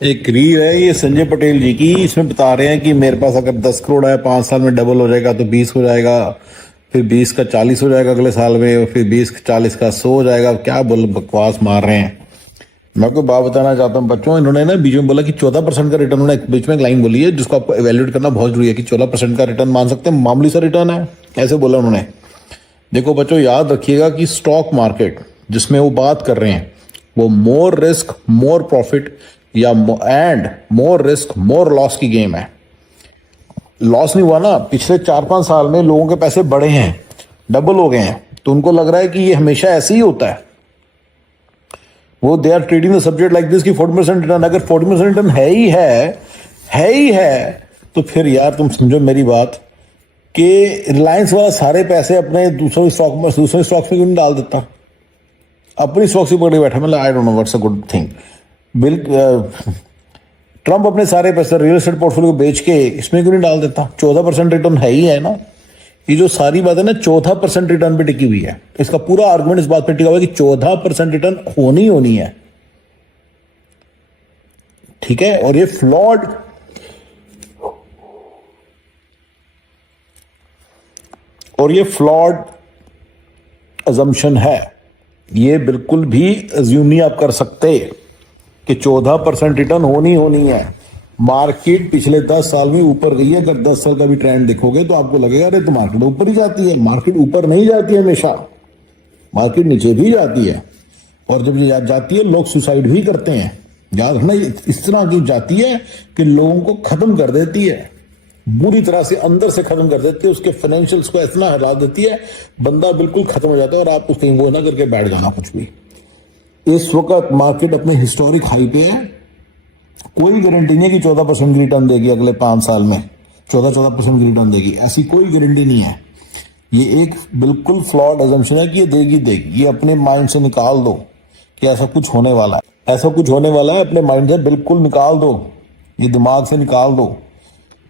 एक रील है ये संजय पटेल जी की, इसमें बता रहे हैं कि मेरे पास अगर 10 करोड़ है 5 साल में डबल हो जाएगा, तो 20 हो जाएगा, फिर 20 का 40 हो जाएगा अगले साल में, और फिर 20 का 40 का 100 हो जाएगा। क्या बोल बकवास मार रहे हैं। मैं आपको बात बताना चाहता हूँ बच्चों, इन्होंने ना बीच में बोला कि 14% का रिटर्न, उन्होंने बीच में एक लाइन बोली है जिसको आपको एवेल्यूएट करना बहुत जरूरी है कि 14% का रिटर्न मान सकते हैं, मामूली सा रिटर्न है, ऐसे बोला उन्होंने। देखो बच्चों, याद रखिएगा कि स्टॉक मार्केट जिसमें वो बात कर रहे हैं वो मोर रिस्क मोर प्रॉफिट या and more risk more loss की गेम है। लॉस नहीं हुआ ना, पिछले 4-5 साल में लोगों के पैसे बढ़े हैं, डबल हो गए हैं, तो उनको लग रहा है कि ये हमेशा ऐसे ही होता है। वो they are trading the subject like this कि 40% रिटर्न, अगर 40% रिटर्न है तो फिर यार तुम समझो मेरी बात कि रिलायंस वाला सारे पैसे अपने दूसरे स्टॉक्स में क्यों नहीं डाल देता, अपनी स्टॉक्स ही पकड़े बैठा। मतलब I don't know what's a good thing. Trump अपने सारे पैसे रियल एस्टेट पोर्टफोलियो को बेच के इसमें क्यों नहीं डाल देता। 14% रिटर्न है ही है ना। ये जो सारी बात है ना 14% रिटर्न पे टिकी हुई है, इसका पूरा आर्गुमेंट इस बात पे टिका हुआ है कि 14% रिटर्न होनी है, ठीक है। और ये फ्लॉड अजम्पशन है। ये बिल्कुल भी अज्यूम नहीं आप कर सकते कि 14% रिटर्न होनी है। मार्केट पिछले 10 साल में ऊपर गई है। अगर 10 साल का भी ट्रेंड देखोगे तो आपको लगेगा अरे तो मार्केट ऊपर ही जाती है। मार्केट ऊपर नहीं जाती है, हमेशा मार्केट नीचे भी जाती है। और जब ये जाती है लोग सुसाइड भी करते हैं। याद रखना, इस तरह की जाती है कि लोगों को खत्म कर देती है, बुरी तरह से अंदर से खत्म कर देती है, उसके फाइनेंशियल्स को इतना हिला देती है, बंदा बिल्कुल खत्म हो जाता है और आप उसके वो ना करके बैठ जाना कुछ भी। इस वक्त मार्केट अपने हिस्टोरिक हाई पे है। कोई गारंटी नहीं है कि 14% की रिटर्न देगी अगले 5 साल में, 14% की रिटर्न देगी, ऐसी कोई गारंटी नहीं है। ये एक बिल्कुल फ्लॉड अजम्पशन है कि ये देगी। ये अपने माइंड से निकाल दो कि ऐसा कुछ होने वाला है, ऐसा कुछ होने वाला है, अपने माइंड से बिल्कुल निकाल दो, ये दिमाग से निकाल दो।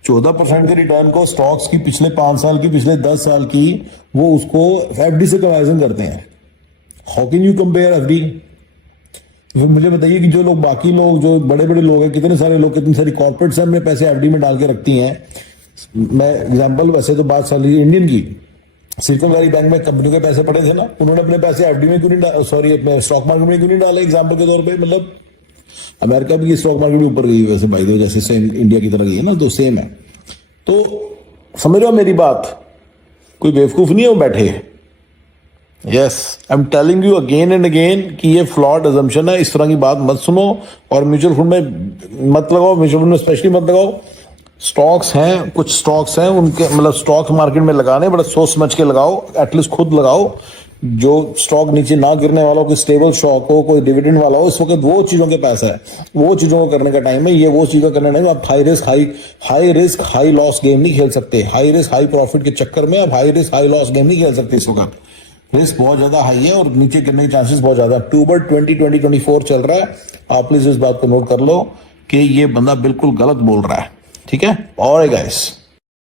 14% के रिटर्न को स्टॉक्स की पिछले 5 साल की, पिछले 10 साल की, वो उसको एफडी से कंपैरिजन करते हैं। How can you compare FD? फिर मुझे बताइए कि जो लोग, बाकी लोग, जो बड़े बड़े लोग हैं, कितने सारे लोग, कितनी सारी कॉर्पोरेट्स अपने पैसे एफडी में डाल के रखती हैं। मैं एग्जांपल, वैसे तो बात चल रही है इंडियन की, सिलिकॉन वैली बैंक में कंपनी के पैसे पड़े थे ना, उन्होंने अपने पैसे एफडी में क्यों नहीं, सॉरी अपने स्टॉक मार्केट में क्यों नहीं डाले एग्जाम्पल के तौर पर। मतलब अमेरिका भी स्टॉक मार्केट भी ऊपर गई वैसे, बाय द वे, जैसे सेम इंडिया की तरह गई है ना, तो सेम है। तो समझ रहे हो मेरी बात, कोई बेवकूफ नहीं है वो बैठे। Yes, I am telling you again and again कि ये फ्लॉड अजम्पशन है। इस तरह की बात मत सुनो और म्यूचुअल फंड में मत लगाओ, म्यूचुअल फंड में स्पेशली मत लगाओ। स्टॉक्स हैं, कुछ स्टॉक्स हैं उनके, मतलब स्टॉक मार्केट में लगाने बड़ा सोच समझ के लगाओ, एटलीस्ट खुद लगाओ। जो स्टॉक नीचे ना गिरने वाला हो, कोई स्टेबल स्टॉक हो, कोई डिविडेंड वाला हो, इस वक्त वो चीजों के पैसा है, वो चीजों को करने का टाइम है। ये वो चीजें करने नहीं, आप high risk high loss game नहीं खेल सकते। हाई रिस्क हाई प्रॉफिट के चक्कर में आप high risk high loss game नहीं खेल सकते। इस वक्त रिस्क बहुत ज्यादा हाई है और नीचे गिरने के चांसेस बहुत ज्यादा। अक्टूबर 2024 चल रहा है, आप प्लीज इस बात को नोट कर लो कि ये बंदा बिल्कुल गलत बोल रहा है, ठीक है। और गाइस